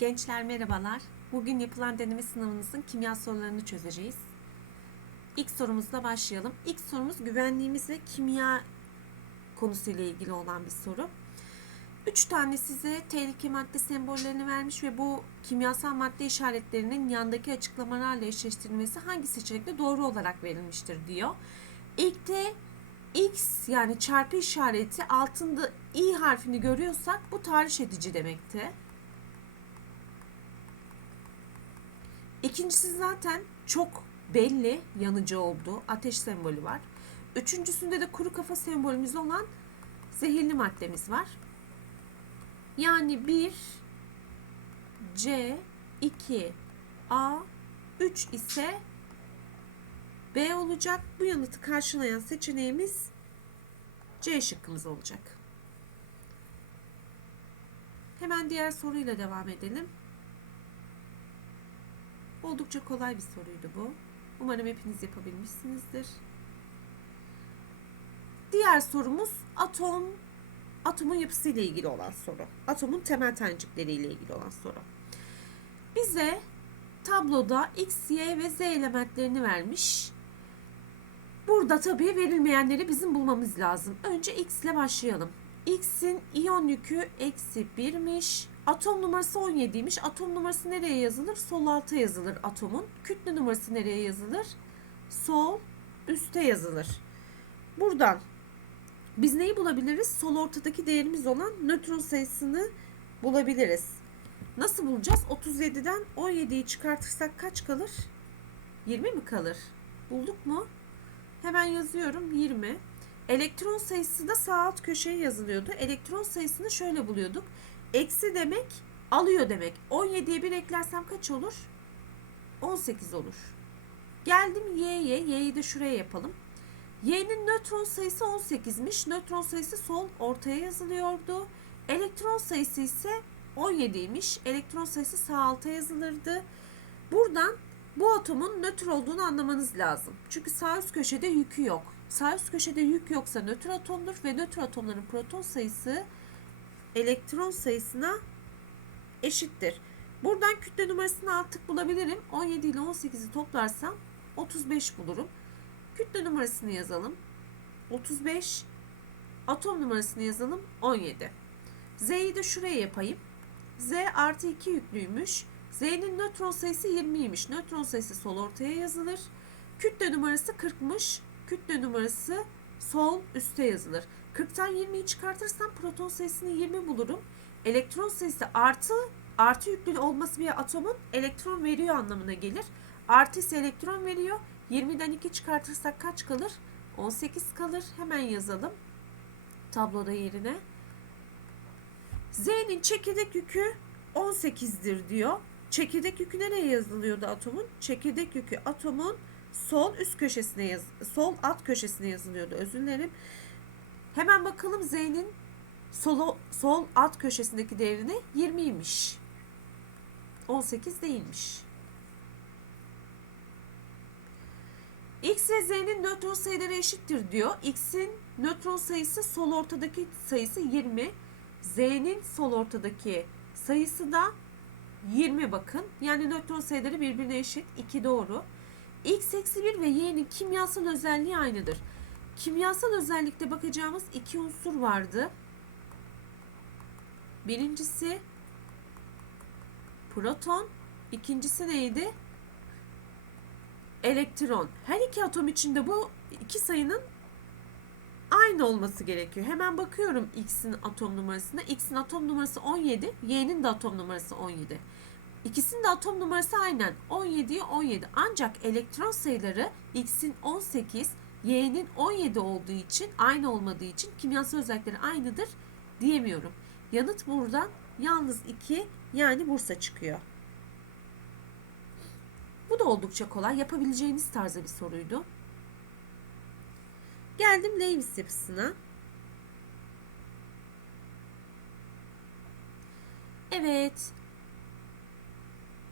Gençler merhabalar. Bugün yapılan deneme sınavınızın kimya sorularını çözeceğiz. İlk sorumuzla başlayalım. İlk sorumuz güvenliğimiz ve kimya konusuyla ilgili olan bir soru. Üç tane size tehlike madde sembollerini vermiş ve bu kimyasal madde işaretlerinin yandaki açıklamalarla eşleştirilmesi hangi seçenekle doğru olarak verilmiştir diyor. İlkte X yani çarpı işareti altında i harfini görüyorsak bu tahriş edici demekti. İkincisi zaten çok belli yanıcı oldu. Ateş sembolü var. Üçüncüsünde de kuru kafa sembolümüz olan zehirli maddemiz var. Yani 1 C 2 A 3 ise B olacak. Bu yanıtı karşılayan seçeneğimiz C şıkkımız olacak. Hemen diğer soruyla devam edelim. Oldukça kolay bir soruydu bu. Umarım hepiniz yapabilmişsinizdir. Diğer sorumuz atom atomun yapısıyla ilgili olan soru. Atomun temel tanecikleri ile ilgili olan soru. Bize tabloda X, Y ve Z elementlerini vermiş. Burada tabii verilmeyenleri bizim bulmamız lazım. Önce X ile başlayalım. X'in iyon yükü eksi 1'miş. Atom numarası 17'ymiş. Atom numarası nereye yazılır? Sol alta yazılır atomun. Kütle numarası nereye yazılır? Sol üste yazılır. Buradan biz neyi bulabiliriz? Sol ortadaki değerimiz olan nötron sayısını bulabiliriz. Nasıl bulacağız? 37'den 17'yi çıkartırsak kaç kalır? 20 mi kalır? Bulduk mu? Hemen yazıyorum 20. Elektron sayısı da sağ alt köşeye yazılıyordu. Elektron sayısını şöyle buluyorduk. Eksi demek alıyor demek. 17'ye 1 eklersem kaç olur? 18 olur. Geldim Y'ye. Y'yi de şuraya yapalım. Y'nin nötron sayısı 18'miş. Nötron sayısı sol ortaya yazılıyordu. Elektron sayısı ise 17'ymiş. Elektron sayısı sağ alta yazılırdı. Buradan bu atomun nötr olduğunu anlamanız lazım. Çünkü sağ üst köşede yükü yok. Sağ üst köşede yük yoksa nötr atomdur ve nötr atomların proton sayısı elektron sayısına eşittir. Buradan kütle numarasını artık bulabilirim. 17 ile 18'i toplarsam 35 bulurum. Kütle numarasını yazalım. 35. Atom numarasını yazalım. 17. Z'yi de şuraya yapayım. Z artı 2 yüklüymüş. Z'nin nötron sayısı 20'ymiş. Nötron sayısı sol ortaya yazılır. Kütle numarası 40'mış. Kütle numarası sol üste yazılır. 40'tan 20'yi çıkartırsam proton sayısını 20 bulurum. Elektron sayısı artı artı yüklü olması bir atomun elektron veriyor anlamına gelir. Artı ise elektron veriyor. 20'den 2 çıkartırsak kaç kalır? 18 kalır. Hemen yazalım. Tabloda yerine. Z'nin çekirdek yükü 18'dir diyor. Çekirdek yükü nereye yazılıyordu atomun? Çekirdek yükü atomun sol üst köşesine yaz sol alt köşesine yazılıyordu. Özür dilerim. Hemen bakalım Z'nin sol, sol alt köşesindeki değerini 20'ymiş. 18 değilmiş. X ve Z'nin nötron sayıları eşittir diyor. X'in nötron sayısı sol ortadaki sayısı 20. Z'nin sol ortadaki sayısı da 20 bakın. Yani nötron sayıları birbirine eşit. 2 doğru. X eksi 1 ve Y'nin kimyasal özelliği aynıdır. Kimyasal özellikte bakacağımız iki unsur vardı. Birincisi proton, ikincisi neydi? Elektron. Her iki atom içinde bu iki sayının aynı olması gerekiyor. Hemen bakıyorum X'in atom numarasına. X'in atom numarası 17, Y'nin de atom numarası 17. İkisinin de atom numarası aynen 17'ye 17. Ancak elektron sayıları X'in 18, Y'nin 17 olduğu için aynı olmadığı için kimyasal özellikleri aynıdır diyemiyorum. Yanıt buradan yalnız 2 yani Bursa çıkıyor. Bu da oldukça kolay. Yapabileceğiniz tarzda bir soruydu. Geldim Lewis yapısına. Evet.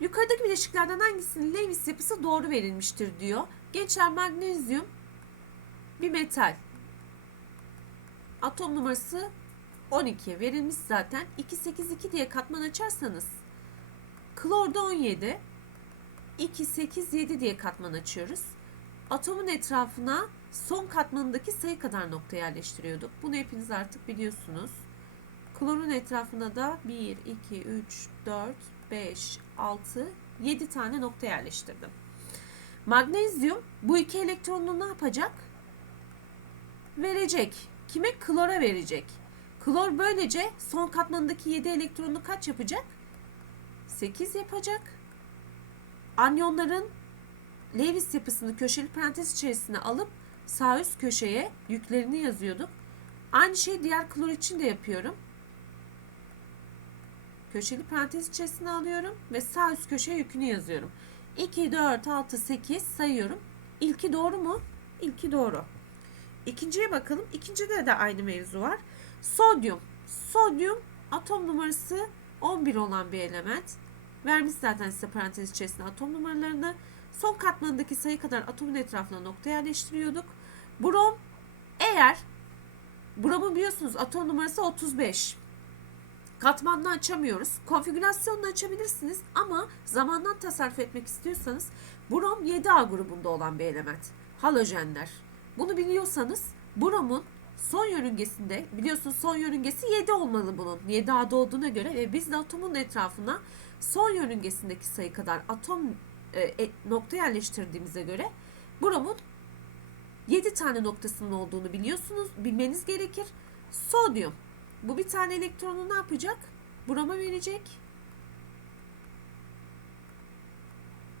Yukarıdaki bileşiklerden hangisinin Lewis yapısı doğru verilmiştir diyor. Gençler magnezyum bir metal. Atom numarası 12 verilmiş zaten. 282 diye katman açarsanız Klorda 17. 2, 8, 7 diye katman açıyoruz. Atomun etrafına son katmanındaki sayı kadar nokta yerleştiriyorduk. Bunu hepiniz artık biliyorsunuz. Klorun etrafına da 1, 2, 3, 4, 5, 6, 7 tane nokta yerleştirdim. Magnezyum bu iki elektronunu ne yapacak? Verecek. Kime? Klora verecek. Klor böylece son katmanındaki 7 elektronunu kaç yapacak? 8 yapacak. Anyonların Lewis yapısını köşeli parantez içerisine alıp sağ üst köşeye yüklerini yazıyorduk. Aynı şeyi diğer klor için de yapıyorum. Köşeli parantez içerisine alıyorum ve sağ üst köşeye yükünü yazıyorum. 2, 4, 6, 8 sayıyorum. İlki doğru mu? İlki doğru. İkinciye bakalım. İkincide de aynı mevzu var. Sodyum. Sodyum atom numarası 11 olan bir element. Vermiş zaten size parantez içerisinde atom numaralarını. Son katmanındaki sayı kadar atomun etrafına nokta yerleştiriyorduk. Brom eğer bromun biliyorsunuz atom numarası 35. Katmanını açamıyoruz. Konfigürasyonunu açabilirsiniz ama zamandan tasarruf etmek istiyorsanız brom 7A grubunda olan bir element. Halojenler. Bunu biliyorsanız bromun son yörüngesinde biliyorsunuz son yörüngesi 7 olmalı bunun. 7A'da olduğuna göre ve biz de atomun etrafına son yörüngesindeki sayı kadar atom e, e, nokta yerleştirdiğimize göre bromun 7 tane noktasının olduğunu biliyorsunuz. Bilmeniz gerekir. Sodyum. Bu bir tane elektronu ne yapacak? Broma verecek.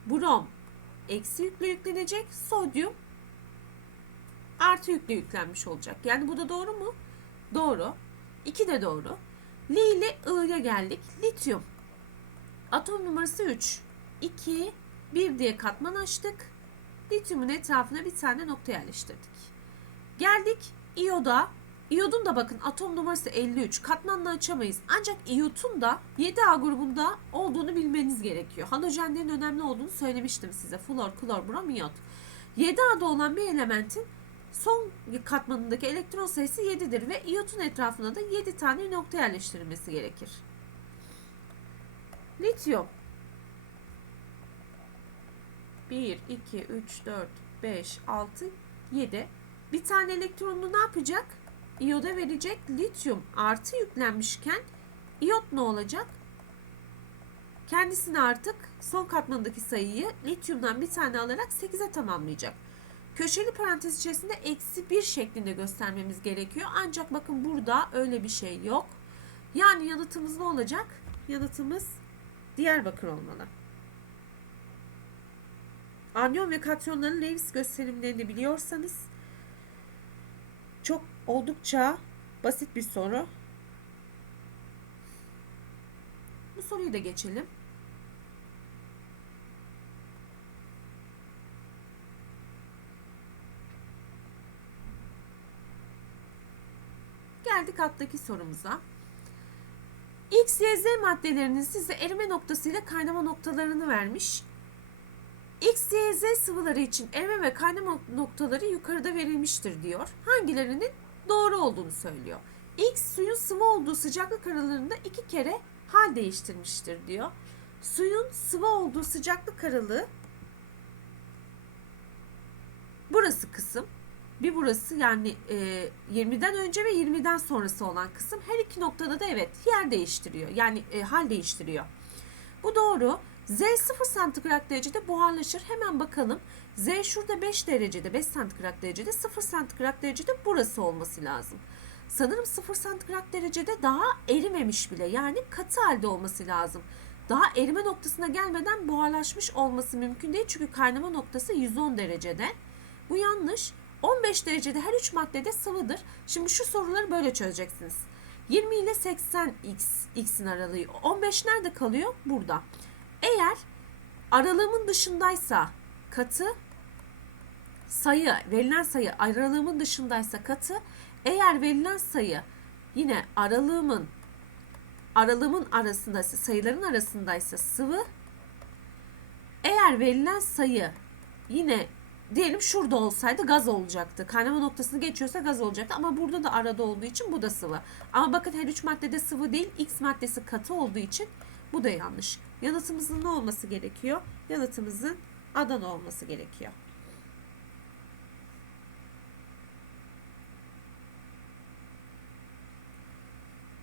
Brom eksi yükle yüklenecek. Sodyum artı yükle yüklenmiş olacak. Yani bu da doğru mu? Doğru. İki de doğru. Li ile I'ya geldik. Lityum. Atom numarası 3. 2, 1 diye katman açtık. Lityumun etrafına bir tane nokta yerleştirdik. Geldik iyoda. İyodun da bakın atom numarası 53. Katmanla açamayız. Ancak iyotun da 7A grubunda olduğunu bilmeniz gerekiyor. Halojenlerin önemli olduğunu söylemiştim size. Flor, klor, brom, iyot. 7A'da olan bir elementin son katmanındaki elektron sayısı 7'dir ve iyotun etrafına da 7 tane nokta yerleştirilmesi gerekir. Lityum 1, 2, 3, 4, 5, 6, 7. Bir tane elektronunu ne yapacak? İyoda verecek. Lityum artı yüklenmişken iyot ne olacak? Kendisini artık son katmanındaki sayıyı lityumdan bir tane alarak 8'e tamamlayacak. Köşeli parantez içerisinde eksi 1 şeklinde göstermemiz gerekiyor. Ancak bakın burada öyle bir şey yok. Yani yanıtımız ne olacak? Yanıtımız Diyarbakır olmalı. Anyon ve katyonların Lewis gösterimlerini biliyorsanız çok oldukça basit bir soru. Bu soruyu da geçelim. Geldik alttaki sorumuza. X, Y, Z maddelerinin size erime noktası ile kaynama noktalarını vermiş. X, Y, Z sıvıları için erime ve kaynama noktaları yukarıda verilmiştir diyor. Hangilerinin doğru olduğunu söylüyor. X suyun sıvı olduğu sıcaklık aralığında iki kere hal değiştirmiştir diyor. Suyun sıvı olduğu sıcaklık aralığı burası kısım. Bir burası yani e, 20'den önce ve 20'den sonrası olan kısım. Her iki noktada da evet yer değiştiriyor. Yani e, hal değiştiriyor. Bu doğru. Z 0 santigrat derecede buharlaşır. Hemen bakalım. Z şurada 5 derecede, 5 santigrat derecede, 0 santigrat derecede burası olması lazım. Sanırım 0 santigrat derecede daha erimemiş bile. Yani katı halde olması lazım. Daha erime noktasına gelmeden buharlaşmış olması mümkün değil. Çünkü kaynama noktası 110 derecede. Bu yanlış. 15 derecede her üç maddede sıvıdır. Şimdi şu soruları böyle çözeceksiniz. 20 ile 80 x, x'in aralığı. 15 nerede kalıyor? Burada. Eğer aralığımın dışındaysa katı, sayı, verilen sayı aralığımın dışındaysa katı, eğer verilen sayı yine aralığımın aralığımın arasındaysa, sayıların arasındaysa sıvı, eğer verilen sayı yine diyelim şurada olsaydı gaz olacaktı. Kaynama noktasını geçiyorsa gaz olacaktı ama burada da arada olduğu için bu da sıvı. Ama bakın her üç maddede sıvı değil, X maddesi katı olduğu için Bu da yanlış. Yanıtımızın ne olması gerekiyor? Yanıtımızın Adana olması gerekiyor.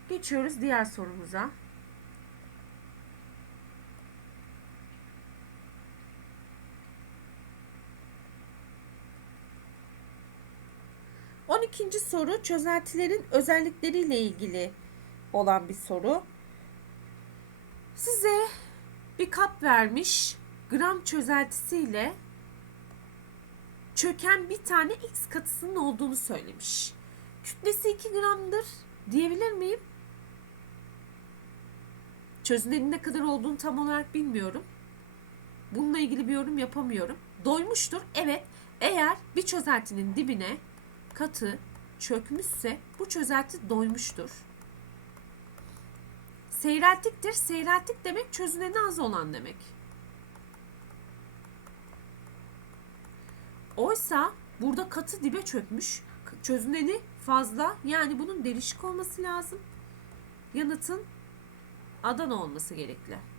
Geçiyoruz diğer sorumuza. On ikinci soru çözeltilerin özellikleriyle ilgili olan bir soru. Size bir kap vermiş gram çözeltisiyle çöken bir tane X katısının olduğunu söylemiş. Kütlesi 2 gramdır diyebilir miyim? Çözünenin ne kadar olduğunu tam olarak bilmiyorum. Bununla ilgili bir yorum yapamıyorum. Doymuştur. Evet. Eğer bir çözeltinin dibine katı çökmüşse bu çözelti doymuştur. Seyreltiktir. Seyreltik demek çözüneni az olan demek. Oysa burada katı dibe çökmüş. Çözüneni fazla. Yani bunun delişik olması lazım. Yanıtın Adana olması gerekli.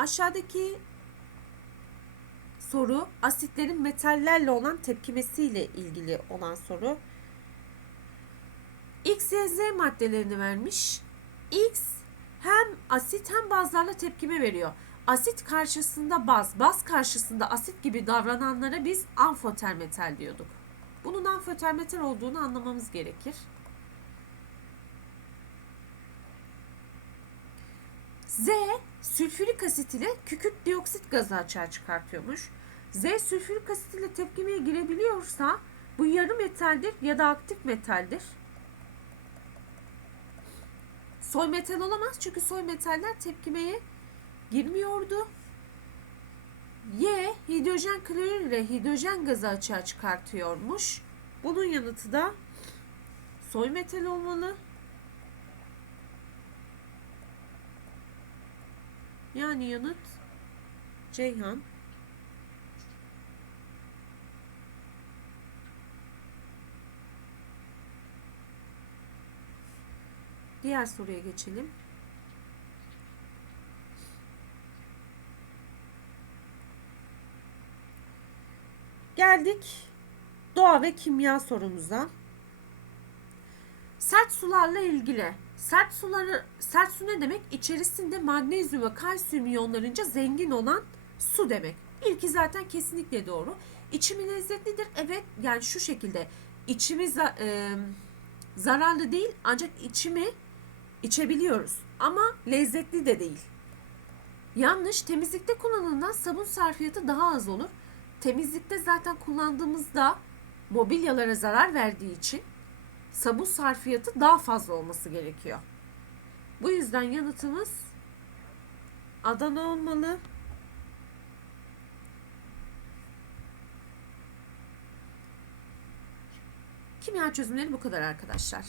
Aşağıdaki soru asitlerin metallerle olan tepkimesiyle ilgili olan soru. X, Y, Z maddelerini vermiş. X hem asit hem bazlarla tepkime veriyor. Asit karşısında baz, baz karşısında asit gibi davrananlara biz amfotermetal diyorduk. Bunun amfotermetal olduğunu anlamamız gerekir. Z sülfürik asit ile kükürt dioksit gazı açığa çıkartıyormuş. Z sülfürik asit ile tepkimeye girebiliyorsa bu yarı metaldir ya da aktif metaldir. Soy metal olamaz çünkü soy metaller tepkimeye girmiyordu. Y hidrojen klorür ile hidrojen gazı açığa çıkartıyormuş. Bunun yanıtı da soy metal olmalı. Yani yanıt Ceyhan. Diğer soruya geçelim. Geldik doğa ve kimya sorumuza. Sert sularla ilgili. Sert suları sert su ne demek? İçerisinde magnezyum ve kalsiyum iyonlarınca zengin olan su demek. İlki zaten kesinlikle doğru. İçimi lezzetlidir. Evet yani şu şekilde içimi za- e, zararlı değil ancak içimi içebiliyoruz. Ama lezzetli de değil. Yanlış temizlikte kullanılan sabun sarfiyatı daha az olur. Temizlikte zaten kullandığımızda mobilyalara zarar verdiği için sabun sarfiyatı daha fazla olması gerekiyor. Bu yüzden yanıtımız Adana olmalı. Kimya çözümleri bu kadar arkadaşlar.